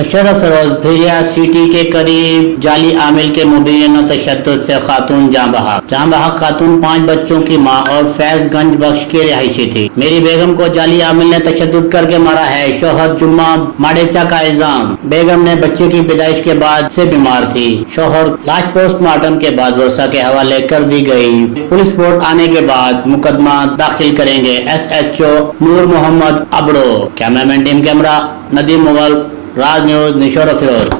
नशर फिरोज भेड़िया city के करीब जाली आमिल के मुबीना तशद्दुद से खातून जाँ बहक खातून 5 बच्चों की माँ और फैजगंज बख्श की रिहायशी थी। मेरी बेगम को जाली आमिल ने तशद्दुद करके मारा है। शोहर जुम्मा माडेचा का इल्जाम। बेगम ने बच्चे की पैदाइश के बाद से बीमार थी। शोहर लाश पोस्टमार्टम के बाद वर्षा के हवाले कर दी गई। पुलिस रिपोर्ट आने के बाद मुकदमा दाखिल करेंगे। SHO Noor Mohammad Abro. Cameraman team camera Nadeem Mughal, Raj news, Nishor Firoz.